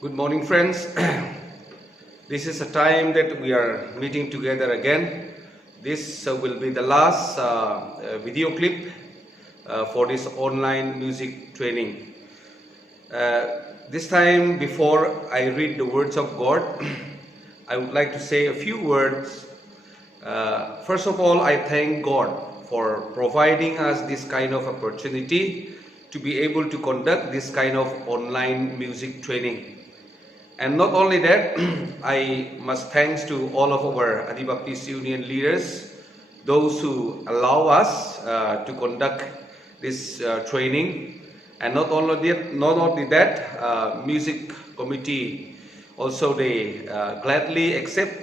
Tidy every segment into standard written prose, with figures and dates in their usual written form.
Good morning, friends. This is a time that we are meeting together again. This will be the last video clip for this online music training. This time, before I read the words of God, I would like to say a few words. First of all, I thank God for providing us this kind of opportunity to be able to conduct this kind of online music training. And not only that, I must thanks to all of our Adi Baptist Union leaders, those who allow us to conduct this training. And not only that, music committee also they gladly accept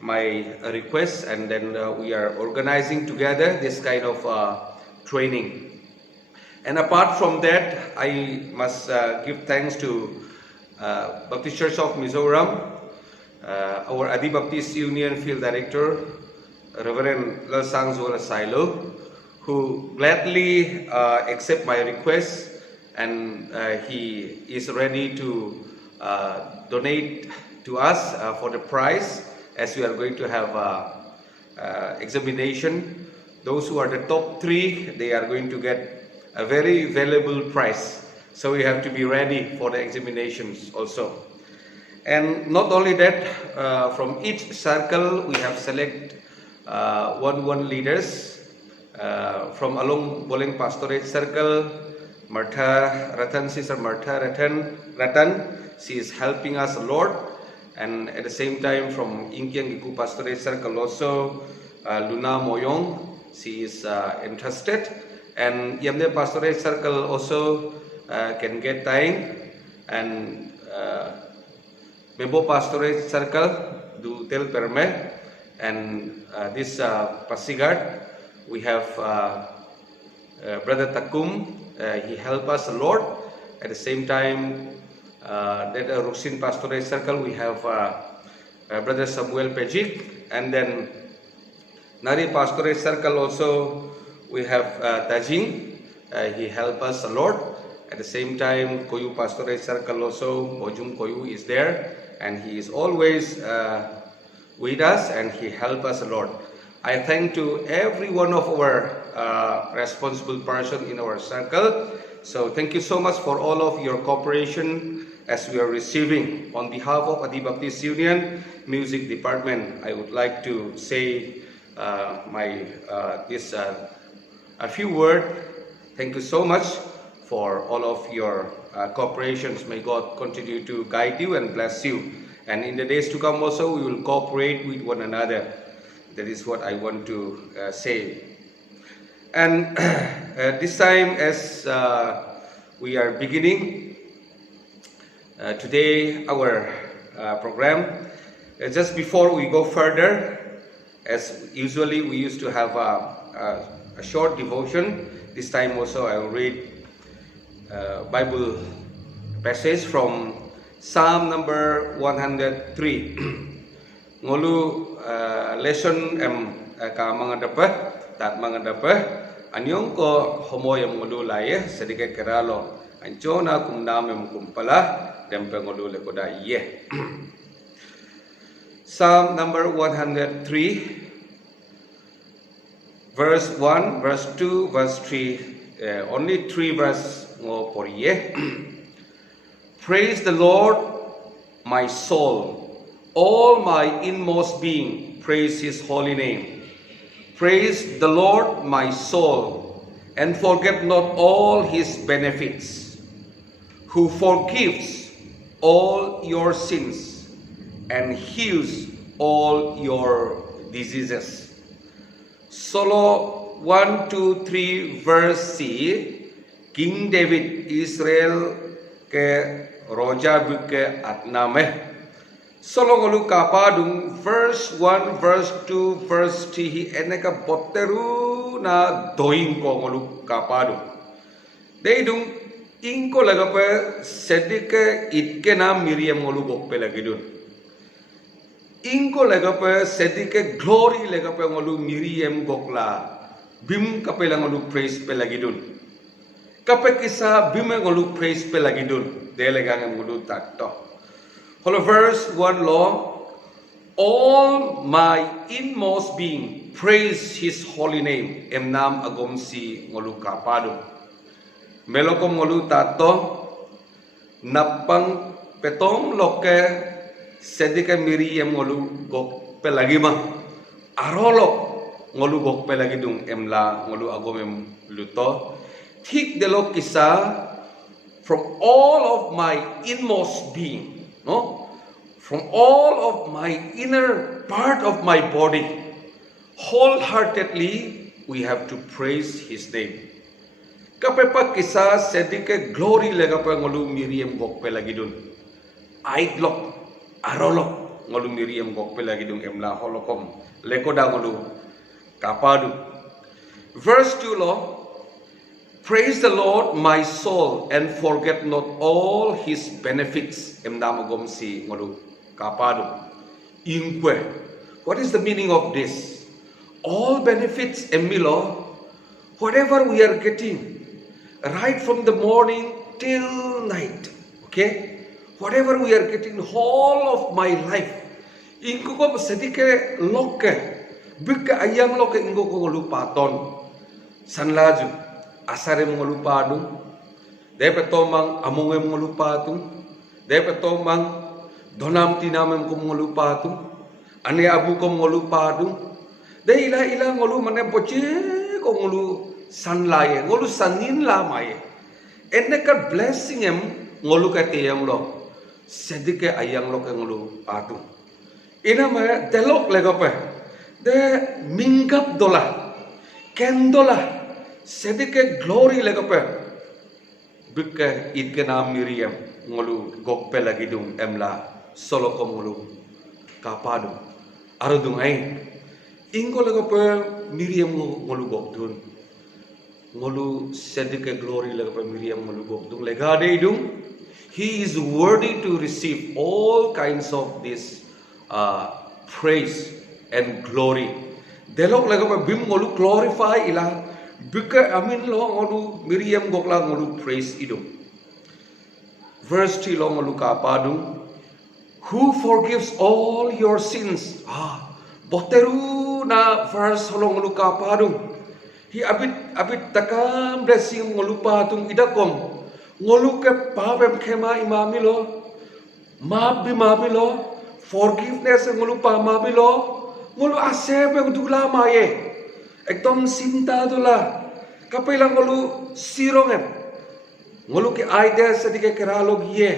my request, and then we are organizing together this kind of training. And apart from that, I must give thanks to Baptist Church of Mizoram, our Adi Baptist Union Field Director, Reverend Lasang Zola Silo, who gladly accept my request, and he is ready to donate to us for the prize, as we are going to have examination. Those who are the top 3, they are going to get a very valuable prize. So we have to be ready for the examinations also. And not only that, from each circle we have select one leaders from along Boleng Pastorate Circle. Martha Ratan, Sister Martha Ratan, she is helping us a lot. And at the same time, from Ingkiang Giku Pastorate Circle also, Luna Moyong, she is interested. And Yamne Pastorate Circle also can get time. And Mebo Pastorate Circle do tel perme. And this Pasigard, we have Brother Takum. He helped us a lot. At the same time, that Ruxin Pastorate Circle, we have Brother Samuel Pejik. And then Nari Pastorate Circle also, we have Tajing. He helped us a lot. At the same time, Koyu Pastorate Circle also, Mojum Koyu is there, and he is always with us, and he helped us a lot. I thank to every one of our responsible person in our circle. So thank you so much for all of your cooperation as we are receiving. On behalf of Adi Baptist Union Music Department, I would like to say a few words. Thank you so much for all of your cooperations. May God continue to guide you and bless you. And in the days to come also, we will cooperate with one another. That is what I want to say. And this time, as we are beginning today our program, just before we go further, as usually we used to have a short devotion. This time also I will read Bible passage from Psalm number 103. Ngolu lesson ka mga dapat tat mga dapat anyong ko homoy ngolu laye sedikit keralo anjona kumname kumpala dempe ngolu lekoda ye. Psalm number 103, verse 1, verse 2, verse 3, only 3 verse ngo por ye. Praise the Lord, my soul. All my inmost being, praise His holy name. Praise the Lord, my soul, and forget not all His benefits, who forgives all your sins and heals all your diseases. Solo 1, 2, 3 verse C, King David Israel ke roja buke atname. Solo ngolu kapadung verse 1, verse 2, verse 3 eneka boteru na doing ko ngolu kapadung. Deidung ingko lagape sedike itke na Miriam ngolu gokpe lagidun. Ingko lagape sedike glory lagape ngolu Miriam gokla bim kapela ngolu praise pe lagidun. Kape kisa bim ngolu praise pe lagidun. Delegang ngolu takto. Hello, verse 1 law. All my inmost being praise His holy name. Emnam agom si ngolu kapado. Melokom ngolu tato. Napang petong loke sedika Miriam ngolu gok pelagima. Arolok ngolu gok pelagidung emla ngolu agomem luto. Tik delok kisa from all of my inmost being, no? From all of my inner part of my body, wholeheartedly we have to praise His name. Kapepa kisa sedike glory lega pa ngolu Miriam gok pelagidun. Aiglok arolok ngolu Miriam gok pelagidung emla holokom lekoda ngolu kapadu. Verse 2 lo. Praise the Lord, my soul, and forget not all His benefits. Emnamagom si ngolu kapado. Ingkwe. What is the meaning of this? All benefits emilo, whatever we are getting, right from the morning till night. Okay? Whatever we are getting, whole of my life. Ingko ko sedike loke, bika ayang loke ingko ko ngolu paton. Sanlaju. Asare mengolupa adung, dapat tomang amunge mengolupa adung, dapat tomang donam tinam mengolupa adung, ane abu ko mengolupa adung, dai ila ngolu mane poche ko ngolu sanlaye, ngolu sanin lamaye, enne ka blessing em ngolu ka teyam lo, sedike ayang lo ka ngolu adung, ina ma delok legope, de mingap dola, kendola. Sedike glory legape bika idkena Miriam ngolu gokpe lagi dung emla solo kom ngolu kapadu arudung ai ingko legape Miriam ngolu gokdun ngolu sedike glory legape Miriam ngolu gokdung legade dung. He is worthy to receive all kinds of this praise and glory. Delok legape bim ngolu glorify ila bika amin lo ngolu Miriam gokla ngolu praise idung. Verse 3 lo ngolu kapadung. Who forgives all your sins? Boteru na verse lo ngolu kapadung. Hi abit takam blessing ngolu patung idakom. Ngolu ke pabem kema imami lo. Mabi mami lo. Forgiveness ngolu pa mami lo. Ngolu asebe ngudula maye. Ekdom sinta dola kapay lang ngolu sirongem ngolu ke idea sedike keralog ye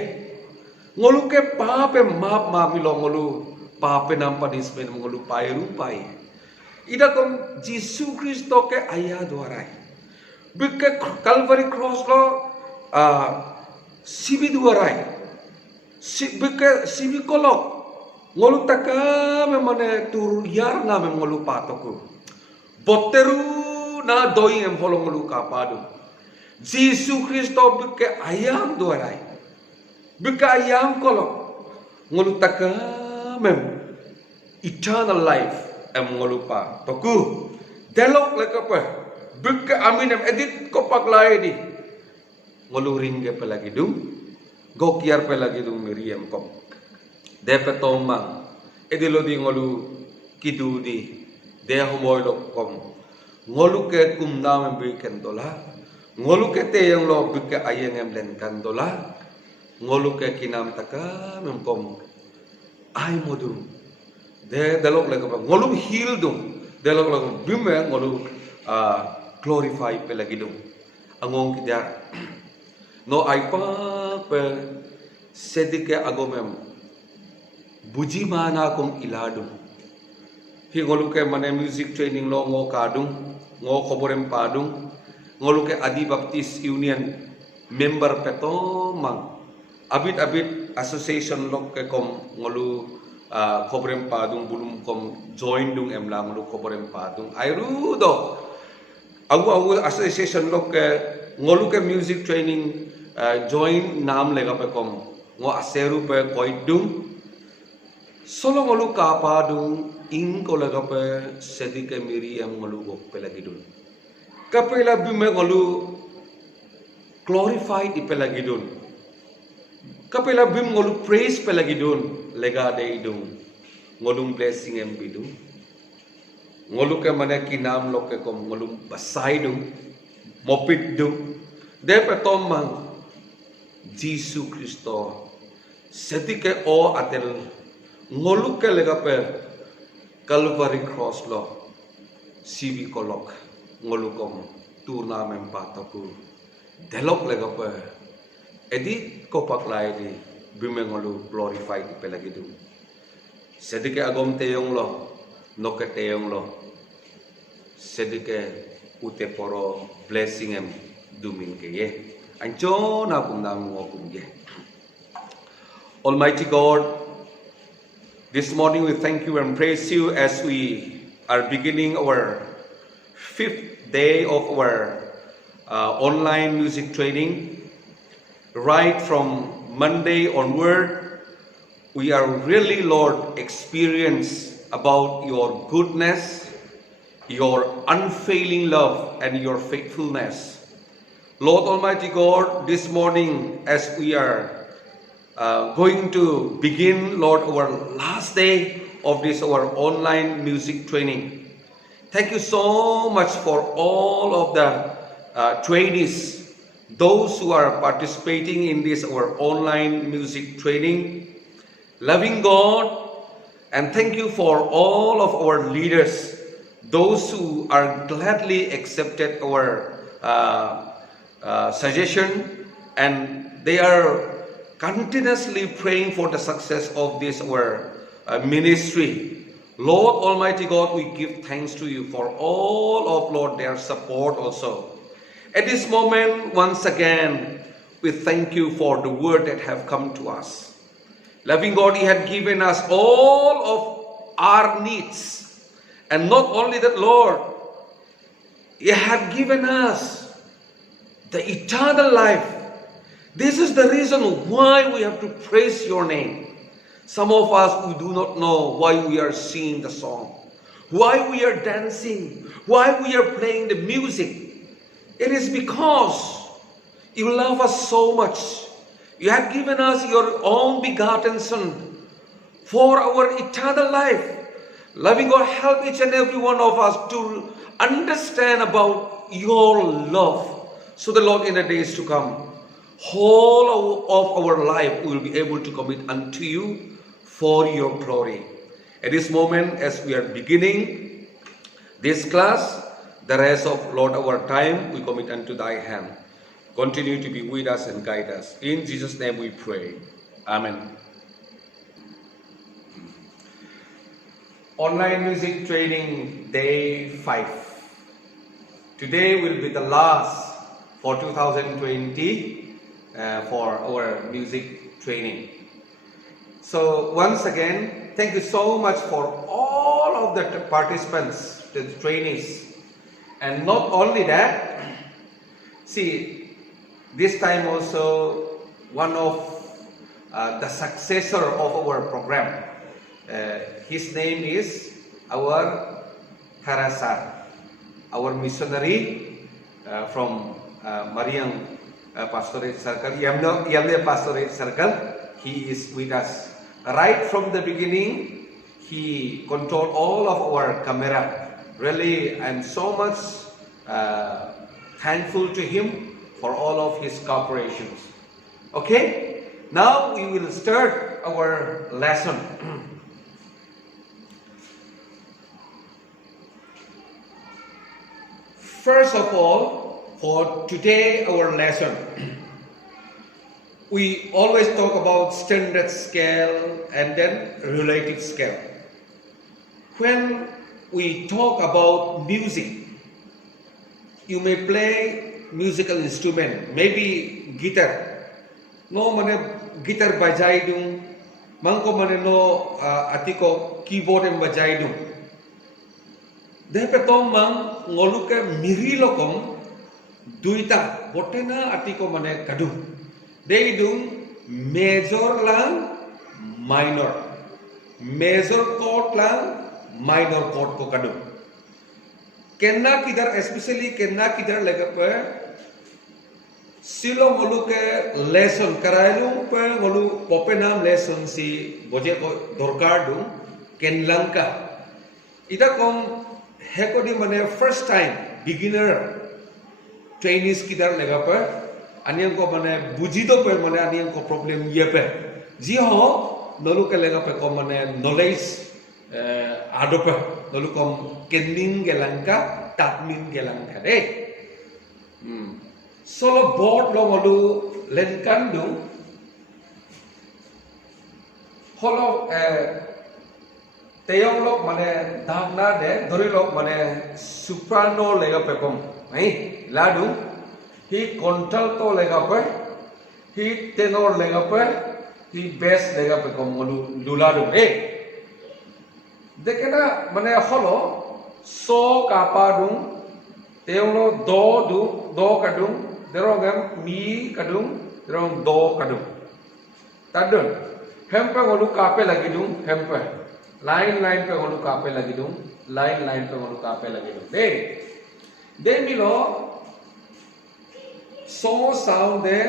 ngolu ke pape map mamilo ngolu pape nampadismen ngolu pai rupai ida kom Jisu Kristo ke aya doarai bike Calvary cross lo sibi doarai bike sibi kolok ngolu taka memane tur yar ngame ngolu patoku boteru na doi em holong ngolu kapadu. Jisu Kristo bike ayam doarai. Bike ayam kolok ngolu takamem eternal life em ngolu pa. Toku delok lekapa bike amin em edit kopak lai di. Ngolu ringge pelagi dung. Gokiar pelagi dung Miriam kom. Depe tomang edilo di ngolu kidu di. Dia homoy lo kom ngolu ke kumna membiken dola ngolu ke te yang lo bike ayeng em lenkan dola ngolu ke kinam taka memkom ay modum de dalok le ko ngolu heal dum dalok le bime ngolu glorify pelagi dum angong kidar no ay pa pe sedike agomem buji mana kong iladum ngolu ke mane music training lo ngo kadung ngo koborem padung ngolu ke Adi Baptist Union member petomang abit association lo ke kom ngolu koborem padung bulum kom join dung emla ngolu koborem padung airu do agu association lo ke ngolu ke music training join nam lega pe kom ngo aseru pe koidung solo ngolu kapadung ingko lagape sedike Miriam ngolu gok pelagidun kapela bime ngolu glorified ipelagidun kapela bim ngolu praise pelagi dun lega de idung ngolum blessing em bidung ngolu ke mane kinam loke kom ngolum basai dung mopit dung de petom mang Jisu Kristo setike o atel ngolu ke lega pe Calvary cross lo sivi kolok ngolu kom turna mem patapu delok lega pe edi kopak lai di bimengolu glorify di pelagi dung sedike agom teyong lo noke teyong lo sedike ute poro blessing em dumin ke ye anjo na kum nam ngokum ye. Almighty God, this morning we thank you and praise you as we are beginning our 5th day of our online music training. Right from Monday onward, we are really, Lord, experience about your goodness, your unfailing love, and your faithfulness. Lord Almighty God, this morning as we are going to begin, Lord, our last day of this our online music training. Thank you so much for all of the trainees, those who are participating in this our online music training. Loving God, and thank you for all of our leaders, those who are gladly accepted our suggestion, and they are continuously praying for the success of this our ministry. Lord Almighty God, we give thanks to you for all of, Lord, their support also. At this moment, once again, we thank you for the word that have come to us. Loving God, He had given us all of our needs. And not only that, Lord, He had given us the eternal life. This is the reason why we have to praise your name. Some of us, we do not know why we are singing the song, why we are dancing, why we are playing the music. It is because you love us so much. You have given us your own begotten Son for our eternal life. Loving God, help each and every one of us to understand about your love. So the Lord, in the days to come, whole of our life will be able to commit unto you for your glory. At this moment, as we are beginning this class, the rest of, Lord, our time, we commit unto thy hand. Continue to be with us and guide us. In Jesus' name we pray. Amen. Online music training day 5. Today will be the last for 2020 for our music training. So once again, thank you so much for all of the participants, the trainees. And not only that, see, this time also one of the successor of our program, his name is our Karasa, our missionary from Mariang Pastorate Circle, Yamle Pastorate Circle. He is with us. Right from the beginning, he controlled all of our camera. Really, I'm so much thankful to him for all of his cooperations. Okay, now we will start our lesson. First of all, for today, our lesson, we always talk about standard scale and then relative scale. When we talk about music, you may play musical instrument, maybe guitar. No mane guitar bajai dung, mangko mane no atiko keyboard em bajai dung. Depe tom mang ngoluke mirilokom duita botena atiko mane kadung. They dung major lang minor, major chord lang minor chord ko kadung. Kenna kidhar, especially kenna kidhar lagape Silong ngolu ke lesson karayung pe ngolu popenam lesson si boje ko dorkar du ken langka. Ita kong heko di mane first time beginner trainees kidar lega pe aniang ko mane buji do pe mane aniang ko problem ye pe. Ji ho nolu ke lega pe ko mane knowledge ado pe nolu kom kening ke langka tatmin ke langka de. Solo board lo ngolu lenkan du holo teyong lo mane dhamna de dori lo mane soprano lega pepom ai ladu hi contralto lega pe hi tenor lega pe hi bass lega pepom ngolu luladu dekena mane holo so kapa du teyong lo do kadung derong mi kadung derong do kadung tadun hempe ngolu kape lagi dung hempe line pe ngolu kape lagi dung line pe ngolu kape lagi dung de milo so sound de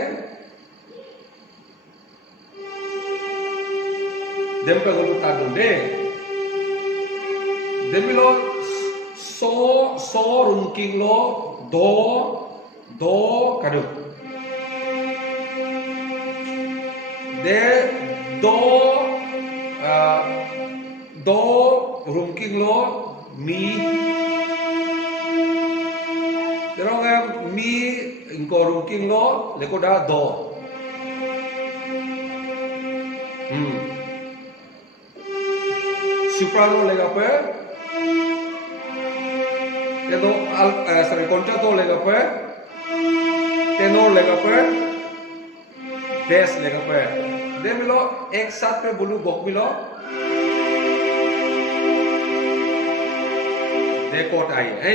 dempe ngolu tadun de milo so rungking lo do kadung de do rungking lo mi derong mi ingko rungking lo leko da do soprano lega pe तेनो sorry contralto lega pe tenor lega pe bass lega pe de मिलो एक साथ पे बोलू गok मिलो de chord आई ए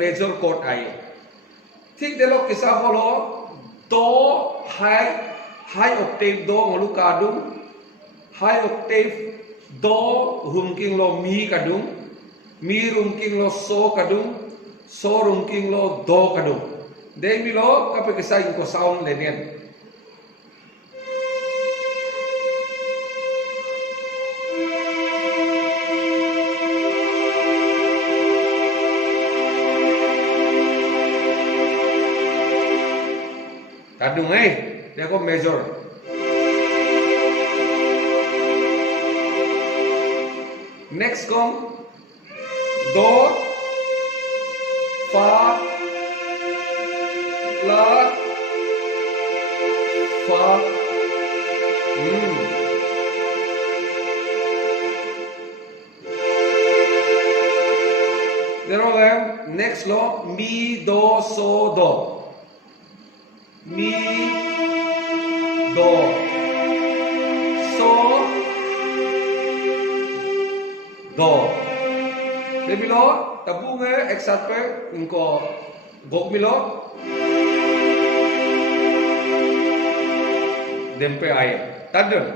major chord आई ठीक देलो किसा होलो do high octave do ngolu kadung high octave do rungking lo mi kadung mi rungking lo so kadung so rungking lo do kadung de milo kape kisa inko sound lenian kadung dia ko measure next kom do fa la fa next lo mi do so do mi do so do de milo tabu nge ek sath pe unko gok milo dem pe aaye tadun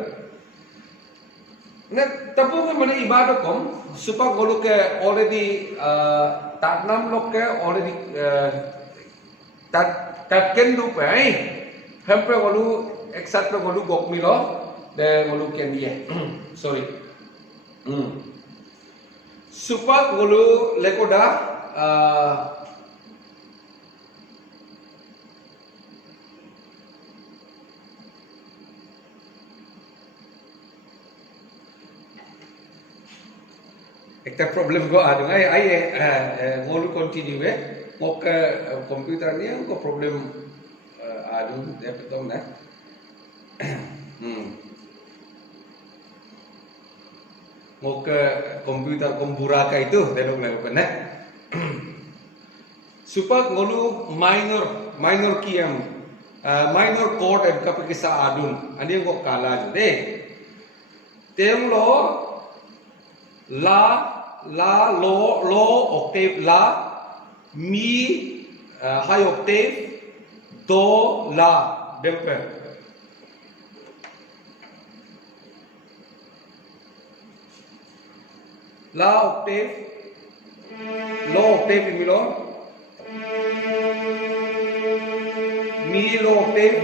ne tabu nge mane ibadah kom supa golu ke already tatnam lok ke already tat ken du pe ai hempe golu ek sath pe golu gok milo de golu ken ye sorry supa golu lekoda ekta problem go adung ai ngolu continue ngok computer ni ko problem adung de petong na ngok computer komburaka itu delok lekokan na supa ngolu minor key minor chord and kapikisa adun ani ngok kala de tem lo la lo octave la mi high octave do la dempe la octave low octave mi lo octave,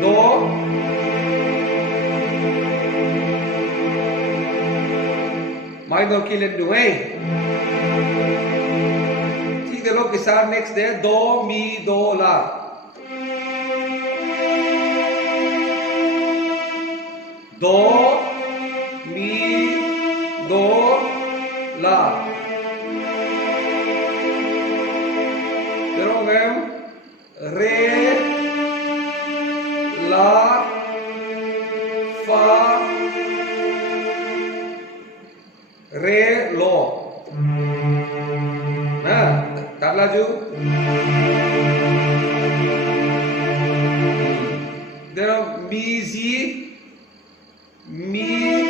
do, minor key lên đúng ấy. Thì cái lúc cái sang next đấy, do, mi, do, la. Do, mi, do, la. Được không em? Re, la, fa, re, lo. Nah, tak laju. There mi, zi, mi.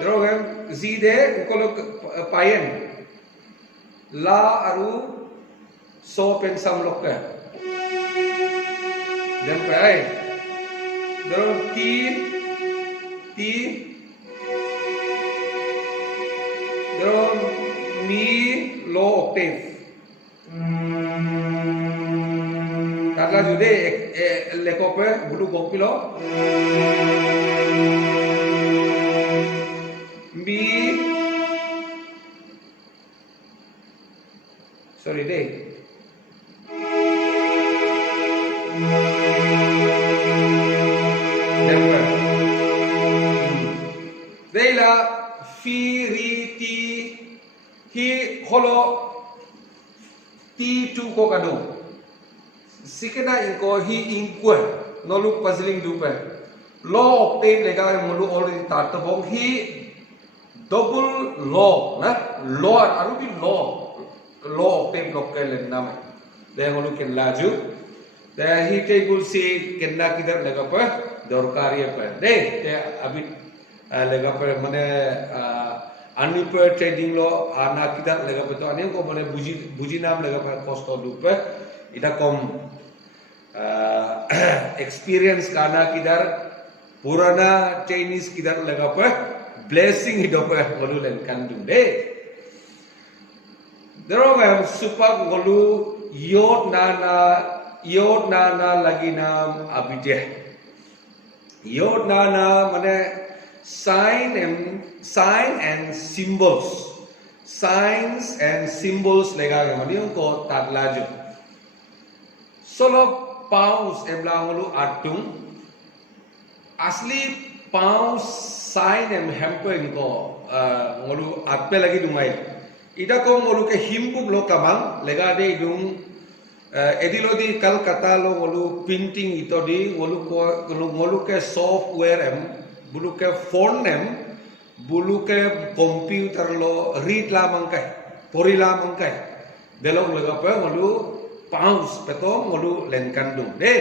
Được không em? Zi de, kalau payen. La aru so pen sam lokke. Dan pai. Dalam ti. Dalam mi lo octave. Kata jude lekope bulu gopilo. Mi. Sorry deh. Dengar. Dela fi ri ti hi holo ti tu ko kado. Sikena inko hi inkwe nolu puzzling dupe. Law octave lega mulu already tarta bong hi double law na law arubi law. Law octave local nama. Then we can laju. Then he table say kenna kidhar lega pa dorkari pa. They abhi lega pa mane unpaid trading law ana kidhar lega pa to ane ko mane buji naam lega pa cost du pa. Ida kom experience kana kidhar purana Chinese kidhar lega pa blessing hido pa ngolu len kandung de. Derong supak ngolu yod nana lagi nam abideh. Yod nana mane sign and symbols. Signs and symbols lega mane ko tatlaju. Solo paus ebla ngolu atung. Asli paus sign and hampering ko ngolu atpe lagi dumai. Ida ko ngolu ke himpuk lo kamang lega de dung edilo di Calcutta lo ngolu printing ito di ngolu ke software bulu ke phone bulu ke computer lo read la mangkai pori la mangkai delong lega pa ngolu pounds peto ngolu len kandung de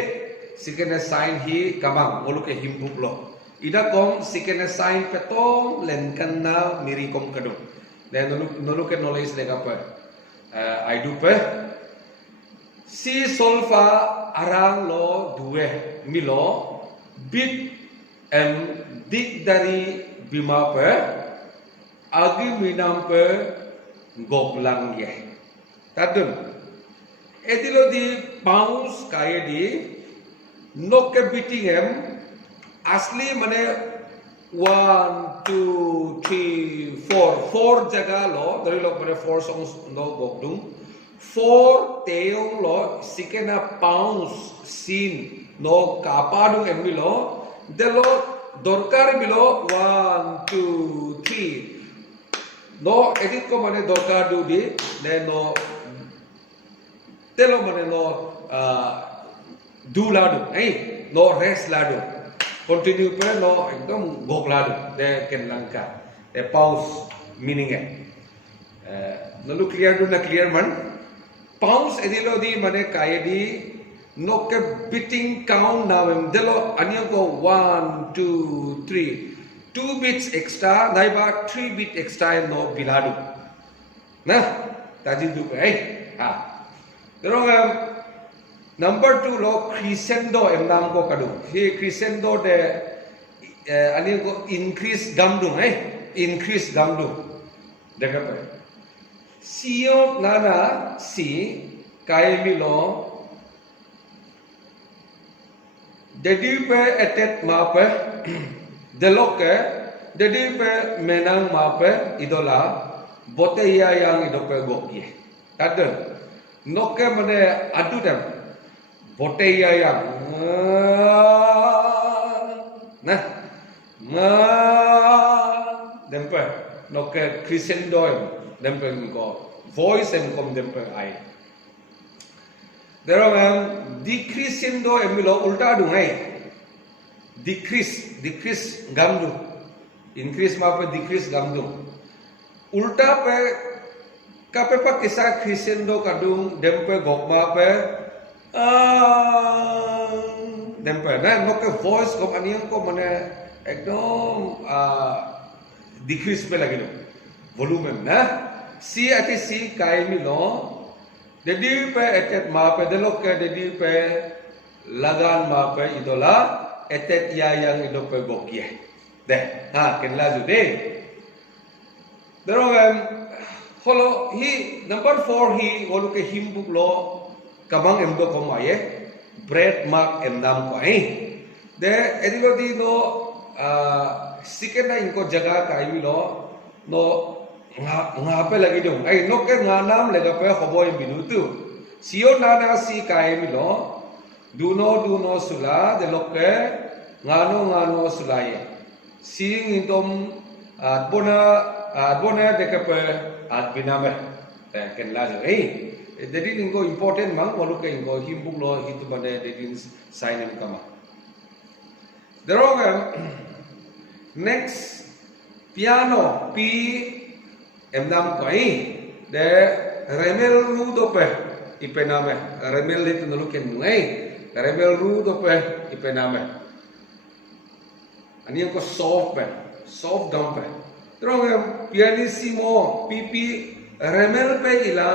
sikene sign hi kamang ngolu ke himpuk lo ida kom sikene sign peto len kanna miri kom kadung. Dan nolu ke knowledge lega pa. I do pa. Si solfa arang lo due milo bit dik dari bima pa agi minam pa goklang ye. Tadum. Edilo di bounce kaya di nokke biting asli mane 1, 2, 3, 4 jaga lo dari lo pada 4 songs no gokdung 4 teong lo sikena pounds sin no kapadu emilo delo dorkar bilo 1, 2, 3 no edit ko mane dorkar du di no telo mane no du ladu no rest ladu continue pa no ekdom gokladu de ken langka de pause meaning nalu clear do na clear man pause edilo di mane kaya di no ke beating count na delo anyo ko 1 2 3 2 bits extra naiba 3 bit extra no biladu na taji du ha derong number 2 lo crescendo nam ko kadu he crescendo de ani ko increase gamdung increase gamdung deka pa Siok nana si kai milo dedi pe etet mape deloke dedi pe menang mape idola bote iya yang idope gokye tade noke mane adu dem bote iya yang nah dempe noke crescendo dempe ko voice kom dempe ai Derong decreasendo emilo ulta dungai decrease gamdu increase mape decrease gamdu ulta pe kape pa kisah crescendo kadung dempe gokma pe dempe na noke voice kom aniang ko mane ekdom decrease pe lagi do volume na si ati si kai milo Dedi pe etet mape delok ke dedi pe lagan mape idola etet ya yang idope gokye. Deh, ken laju deh. Derong holo hi number 4 hi holo ke himbuk lo kabang emdo komaye bread mark emdam ko ai. De edilo di no sikena inko jaga kai lo no ngape lagi dong ai no ke nganam lega pe khoboy minutu sio nana si kai milo duno sula de loke ngano sulaye sing indom bona de ke pe at biname ken la ai jadi ingo important mang walu ke ingo himbuk lo itu bane dedin sign em kama derong next piano p emnam koi de remel ru dope ipename remel itu nuluken mungai remel ru dope ipename ani ko soft dampe terong pianissimo pipi remel pe ila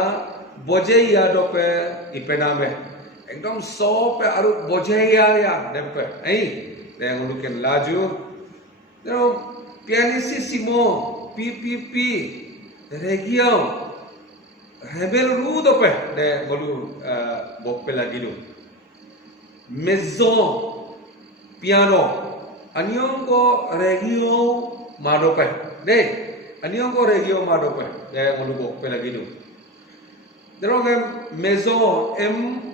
bojeya dope ipename ekdom soft pe aru bojeya ya dempe ai de nuluken laju terong pianissimo pipi Region Rebel rudo pe de bolu boppe lagi do mezzo piano anion ko regio mado pe de anion ko regio mado pe de bolu boppe lagi do derong mezzo em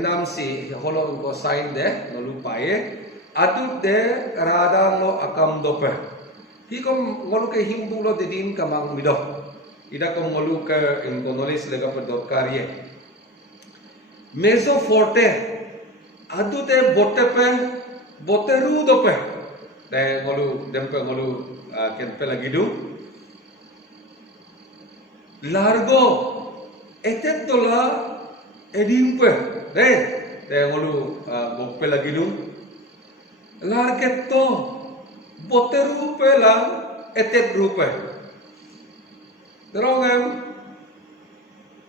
nam si holo ko sign de bolu pae adu de rada lo akam do pe Hikom ngolu ke himbu lo dedin kamang mido. Ida kom ngolu ke inkonolis lega pedok karye. Mezzo forte. Adu te bote ru dope. Te ngolu dempe ngolu kenpe lagi du. Largo etet dola edimpe. Te ngolu bope lagi du. Largetto bote rupe lang etet rupe derong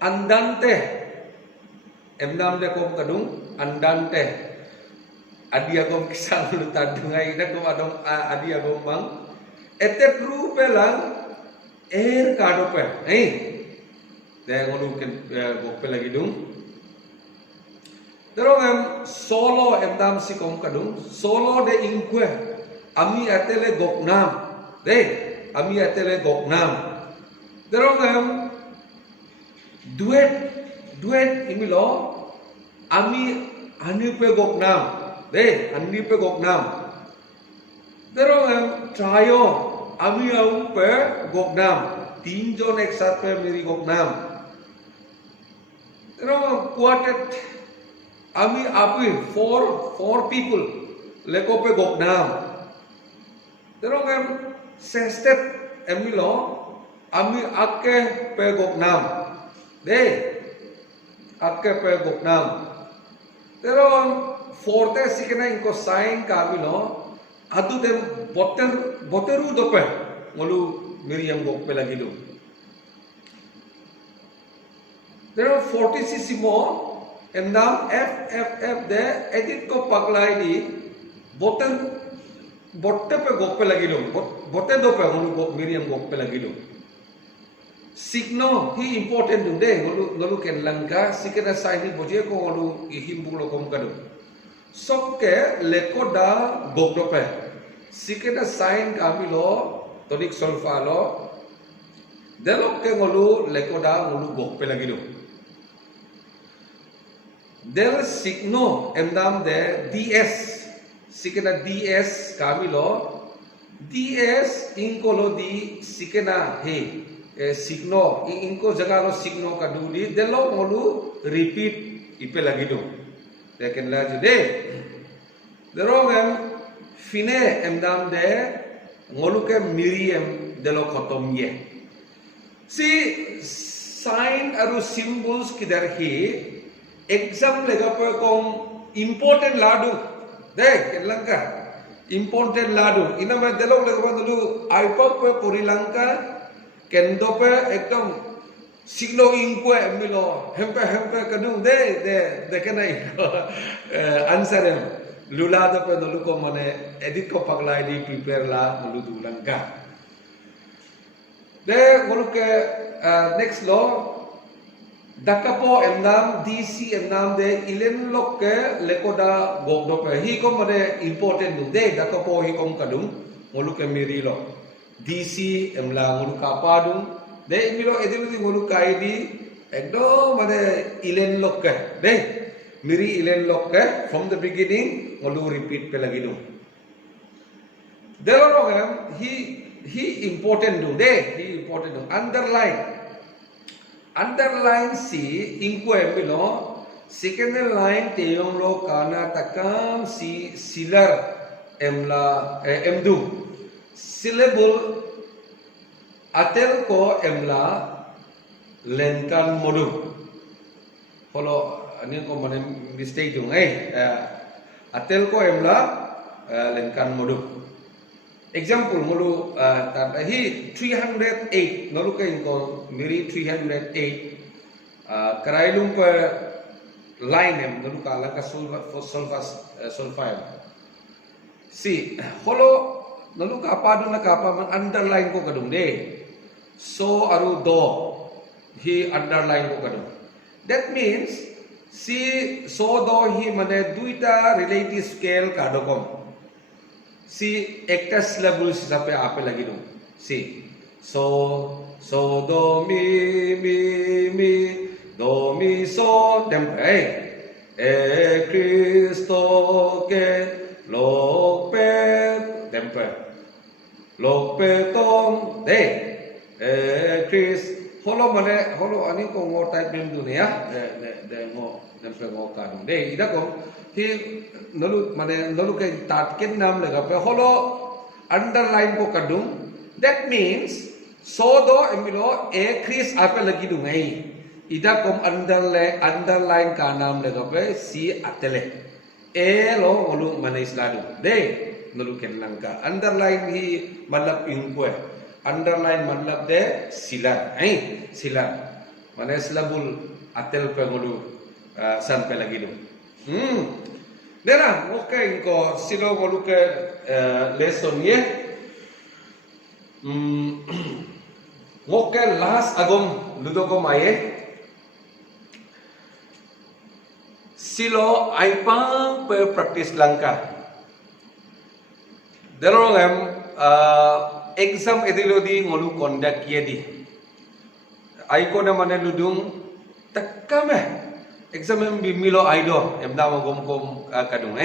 andante emnam de kom kadung andante adia kom kisang lu tadungai de kom adong adia kom bang etet rupe lang kadope de ngolu ken bope lagi dung derong solo emnam si kom kadung solo de inkwe Ami atele goknam, ami atele goknam. Derong duet imilo ami ani pe goknam, ani pe goknam. Derong trio ami au pe goknam, तीन जन एक साथ पे मेरी goknam. Derong quartet ami api four people leko pe goknam. Derong sestet emilo ami akke pe goknam akke pe goknam derong forte sikena inko sign kamilo adu dem boteru dope ngolu miriam gokpe lagi do derong 40cc endam f de edit ko paglai di botte pe gokpe lagi do botte do pe ngolu gok miriam gokpe lagi do Signo hi important du de ngolu ken langka sikena sai ni boje ko ngolu ihim bung lokom kadu. Sokke lekoda gogdope. Sikena sign kami lo tonik solfa lo. Delok ke ngolu lekoda ngolu gogpe lagi do. Del signo emdam de DS. Sikena DS kami lo. DS ingkolo di sikena he. Signo ingko jaga lo signo kaduli delo ngolu repeat ipe lagi do lekin la jude derogam fine emdam de ngolu ke miriam delo khotom ye si sign aru symbols kidar hi exam lega pe kom important ladu de kelangka important ladu ina ma delo lega dulu aipak pe purilanka Kendo pe ekdom siglo ingkwe milo hempe kadung de kena answer em lula da pe nolu ko mane edit ko paglai di prepare la nolu dulang ka de ngolu ke next law dakapo emnam DC emnam de ilen lok ke lekoda gogdo pe hi ko mane important du de dakapo hi kom kadung ngolu ke miri lo DC emla ngulu kapadung de milo edilu di ngulu kaidi ekdo mane ilen lokke de miri ilen lokke from the beginning ngulu repeat pe lagi do delorogam he important do de he important do underline si ingkwe milo second line teyong lo kana takam si silar emla emdu syllable atel ko emla lenkan modu holo ani ko mane mistake dung atel ko emla lenkan modu example modu tata hi 308 nolu ke ko miri 308 karailum pe line em nolu kala ka solfa si holo Lalu kapado na kapa man underline ko kadung de. So aru do he underline ko kadung. That means si so do he mane duita relative scale kadokom. Si ekta syllable sape ape lagi dong. Si so do mi do mi so tempe Cristo ke lok pe tempe Lok pe tong de Chris holo mane holo ani ko ngo type dim du ne ya de ngo dem pe ngo ka dum de ida ko hi nolu mane nolu ke tat ken nam le ga pe holo underline ko kadum that means so do emilo Chris ape lagi du ngai ida kom underline ka nam le ga pe si atele lo ngolu mane isladu de nolu ken langka underline hi matlab ingkwe underline matlab de sila sila mane syllable atel pe ngolu san pe lagi do dera okay ko silo ngolu ke lesson ye ngoke last agom ludo ko maye silo aipang pe practice langka Derolem exam edilo di ngolu conduct ye di. Aiko na mane ludung takame exam em bimilo aido emda magom kadung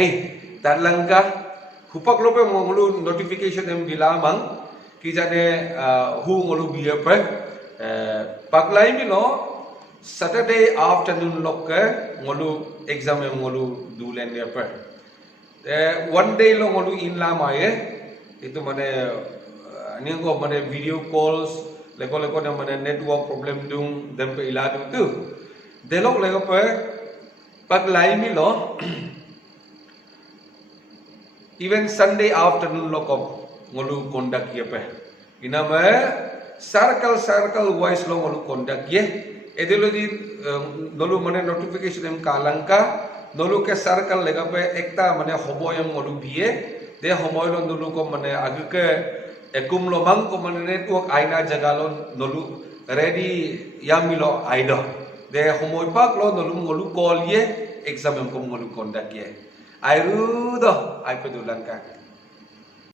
tarlangka hupak lope ngolu notification em bilamang ki jane hu ngolu biye pe paklai milo Saturday afternoon lokke ngolu exam em ngolu dulen ye pe one day lo ngolu inla maye itu mane ani ko mane video calls leko na mane network problem dung dempe iladu tu delok leko pe paklai mi lo even Sunday afternoon lo ko ngolu conduct ye pe inama circle wise lo ngolu conduct ye edelo di nolu mane notification em kalangka nolu ke circle lega pe ekta mane hobo yang ngolu biye de homoy nolu ko mane agu ke ekum lo mang ko mane network aina jaga lo nolu ready yamilo aido de homoi pak lo nolum ngolu kol ye exam yam kom ngolu kondak ye ai ru do ai pedulan ka